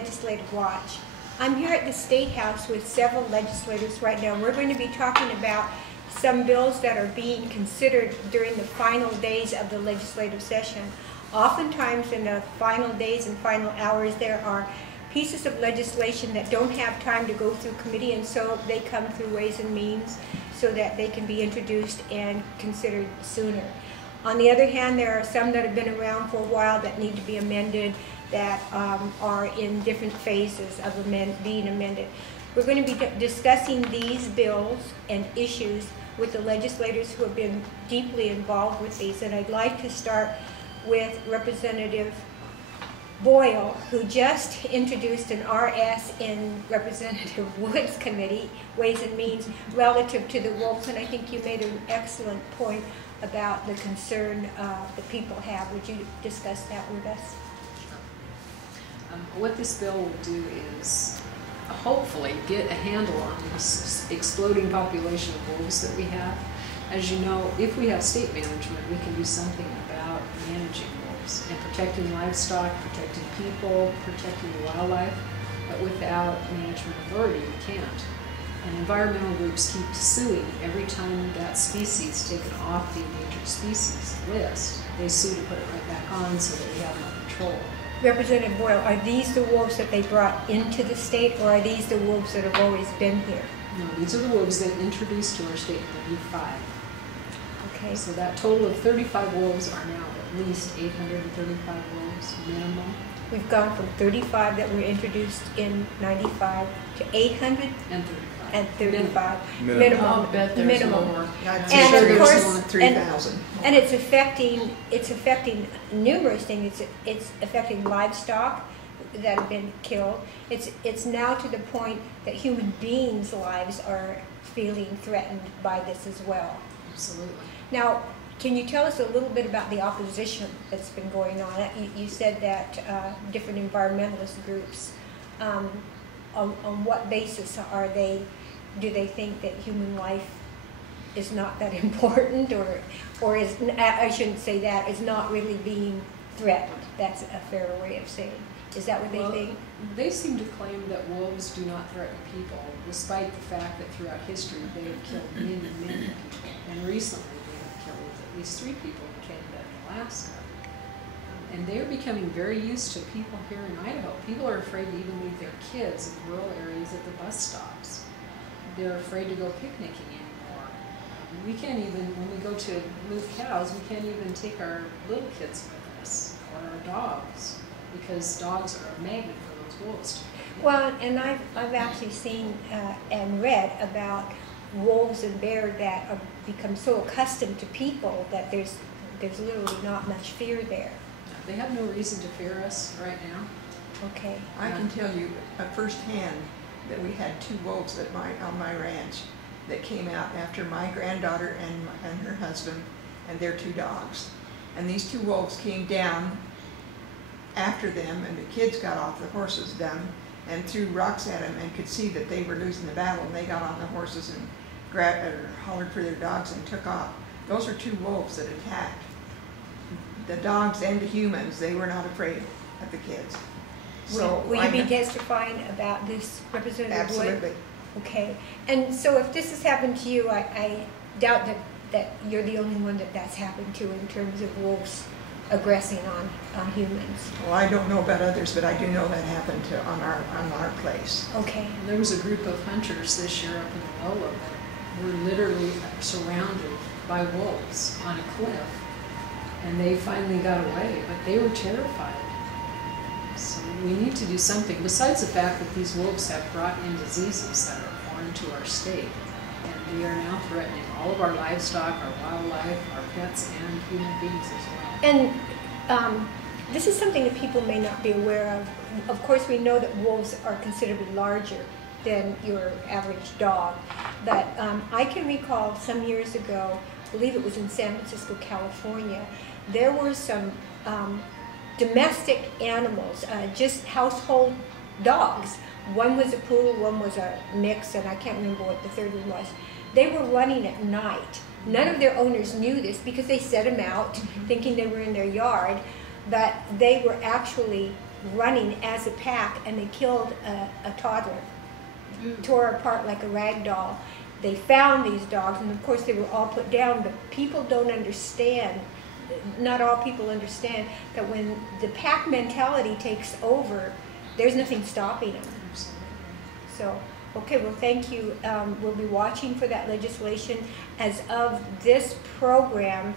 Legislative Watch. I'm here at the State House with several legislators right now. We're going to be talking about some bills that are being considered during the final days of the legislative session. Oftentimes in the final days and final hours there are pieces of legislation that don't have time to go through committee, and so they come through Ways and Means so that they can be introduced and considered sooner. On the other hand, there are some that have been around for a while that need to be amended, that are in different phases of being amended. We're going to be discussing these bills and issues with the legislators who have been deeply involved with these, and I'd like to start with Representative Boyle, who just introduced an RS in Representative Wood's committee, Ways and Means, relative to the wolves, and I think you made an excellent point about the concern that people have. Would you discuss that with us? Sure. What this bill will do is hopefully get a handle on this exploding population of wolves that we have. As you know, if we have state management, we can do something about managing wolves and protecting livestock, protecting people, protecting the wildlife, but without management authority, we can't. And environmental groups keep suing every time that species is taken off the endangered species list. They sue to put it right back on so that we have no control. Representative Boyle, are these the wolves that they brought into the state, or are these the wolves that have always been here? No, these are the wolves they introduced to our state in 95. Okay. So that total of 35 wolves are now at least 835 wolves minimum. We've gone from 35 that were introduced in 95 to 800 and 35. Minimum. I'll bet there's minimum. more. And of course, 3,000. And it's affecting numerous things. It's affecting livestock that have been killed. It's now to the point that human beings' lives are feeling threatened by this as well. Absolutely. Now, can you tell us a little bit about the opposition that's been going on? You said that different environmentalist groups, on what basis do they think that human life is not that important, or is, I shouldn't say that, is not really being threatened? That's a fair way of saying. Is that what they think? They seem to claim that wolves do not threaten people, despite the fact that throughout history they have killed many, many people. And recently they have killed at least 3 people in Canada and Alaska. And they're becoming very used to people here in Idaho. People are afraid to even leave their kids in rural areas at the bus stops. They're afraid to go picnicking anymore. We can't even, when we go to move cows, we can't even take our little kids with us, or our dogs, because dogs are a magnet for those wolves. Well, and I've actually seen and read about wolves and bears that have become so accustomed to people that there's literally not much fear there. They have no reason to fear us right now. Okay. I can tell you firsthand that we had 2 wolves on my ranch that came out after my granddaughter and her husband and their 2 dogs. And these 2 wolves came down after them, and the kids got off the horses and threw rocks at them and could see that they were losing the battle, and they got on the horses and hollered for their dogs and took off. Those are 2 wolves that attacked the dogs and the humans. They were not afraid of the kids. So will you be testifying about this, Representative Wood? Absolutely. Okay. And so if this has happened to you, I doubt that you're the only one that's happened to in terms of wolves aggressing on humans. Well, I don't know about others, but I do know that happened on our place. Okay. There was a group of hunters this year up in Lola that were literally surrounded by wolves on a cliff, and they finally got away, but they were terrified. So we need to do something, besides the fact that these wolves have brought in diseases that are foreign to our state, and they are now threatening all of our livestock, our wildlife, our pets, and human beings as well. And this is something that people may not be aware of. Of course, we know that wolves are considerably larger than your average dog, but I can recall some years ago, I believe it was in San Francisco, California, there were some domestic animals, just household dogs. One was a poodle, one was a mix, and I can't remember what the third one was. They were running at night. None of their owners knew this because they set them out thinking they were in their yard, but they were actually running as a pack, and they killed a toddler, tore her apart like a rag doll. They found these dogs, and of course they were all put down, but people don't understand, not all people understand, that when the pack mentality takes over, there's nothing stopping them. So, okay, well, thank you. We'll be watching for that legislation. As of this program,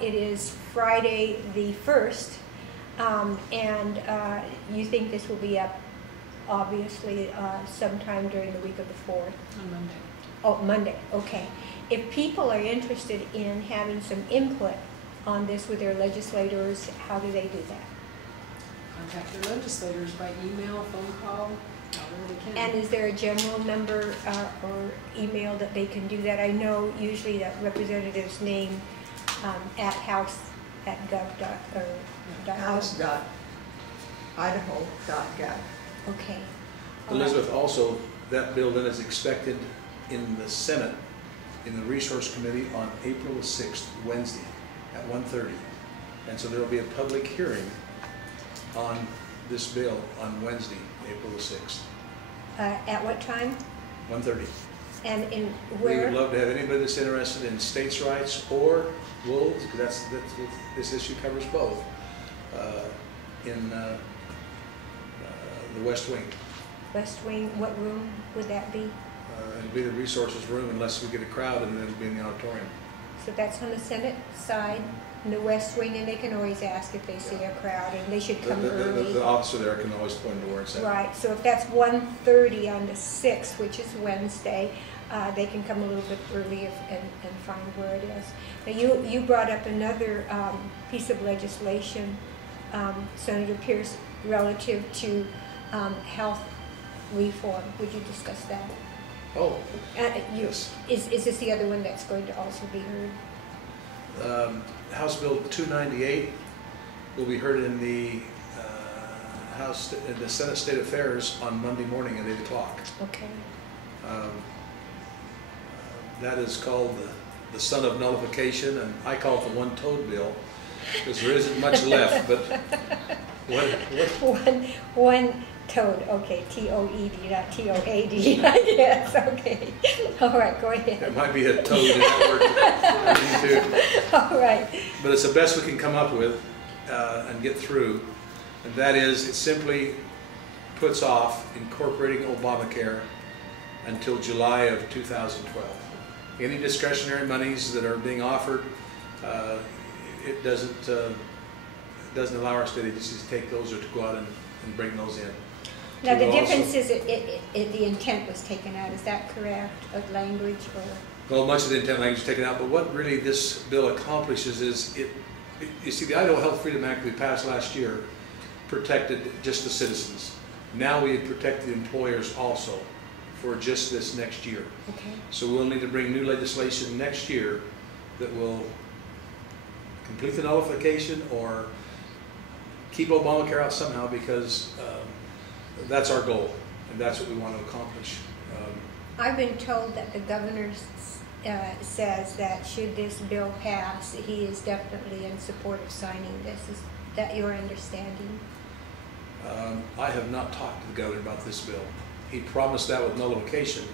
it is Friday the 1st, and you think this will be up, obviously, sometime during the week of the 4th? On Monday. Oh, Monday, okay. If people are interested in having some input on this with their legislators, how do they do that? Contact their legislators by email, phone call, however they can. And is there a general number or email that they can do that? I know usually that representative's name at house@gov.or house.idaho.gov. Okay. Elizabeth, also, that bill then is expected in the Senate, in the Resource Committee on April the 6th, Wednesday, at 1:30. And so there will be a public hearing on this bill on Wednesday, April the 6th. At what time? 1:30. And in We where? would love to have anybody that's interested in states' rights or wolves, because that's this issue covers both, in the West Wing. West Wing, what room would that be? It'll be the resources room unless we get a crowd, and then it'll be in the auditorium. So that's on the Senate side, in the West Wing, and they can always ask if they see a crowd, and they should come early. The officer there can always point to where it's at. Right, so if that's 1:30 on the 6th, which is Wednesday, they can come a little bit early and find where it is. Now, you brought up another piece of legislation, Senator Pearce, relative to health reform. Would you discuss that? Oh, yes. Is this the other one that's going to also be heard? House Bill 298 will be heard in the Senate State Affairs on Monday morning at 8 o'clock. Okay. That is called the son of nullification, and I call it the one-toed bill because there isn't much left. But what? One toad. Okay, T-O-E-D, not T-O-A-D. I guess. Okay. All right. Go ahead. It might be a toad in that word. All right. But it's the best we can come up with and get through, and that is, it simply puts off incorporating Obamacare until July of 2012. Any discretionary monies that are being offered, it doesn't allow our state agencies to take those or to go out and bring those in. Now the difference is the intent was taken out. Is that correct? Of language or? Well, much of the intent language is taken out, but what really this bill accomplishes is you see, the Idaho Health Freedom Act we passed last year protected just the citizens. Now we protect the employers also for just this next year. Okay. So we'll need to bring new legislation next year that will complete the nullification or keep Obamacare out somehow, because that's our goal and that's what we want to accomplish. I've been told that the governor says that should this bill pass, he is definitely in support of signing this. Is that your understanding? I have not talked to the governor about this bill. He promised that with nullification,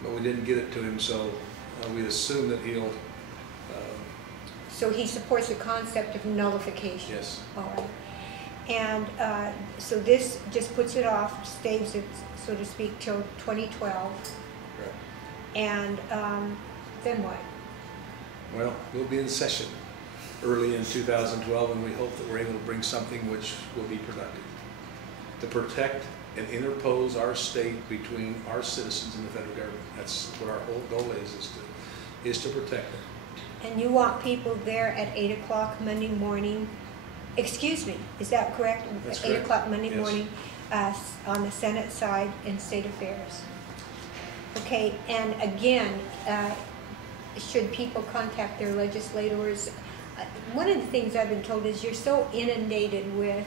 but we didn't get it to him, so we assume that he'll... So he supports the concept of nullification? Yes. All right. And so this just puts it off, staves it, so to speak, till 2012. Right. And then what? Well, we'll be in session early in 2012, and we hope that we're able to bring something which will be productive to protect and interpose our state between our citizens and the federal government. That's what our whole goal is to protect them. And you want people there at 8 o'clock Monday morning? Excuse me, is that correct? That's 8 correct. o'clock Monday Yes. morning on the Senate side in State Affairs. Okay, and again, should people contact their legislators? One of the things I've been told is you're so inundated with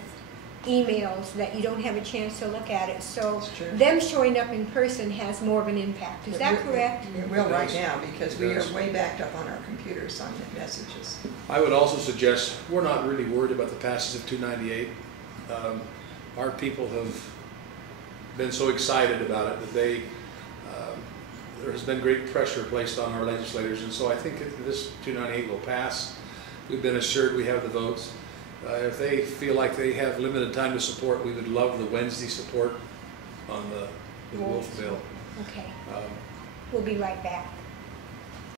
emails that you don't have a chance to look at it. So them showing up in person has more of an impact. Is that correct? It will right now, because we are does. way backed up on our computers on the messages. I would also suggest we're not really worried about the passage of 298. our people have been so excited about it that there has been great pressure placed on our legislators, and so I think this 298 will pass. We've been assured we have the votes. If they feel like they have limited time to support, we would love the Wednesday support on the Wolf bill. Okay. We'll be right back.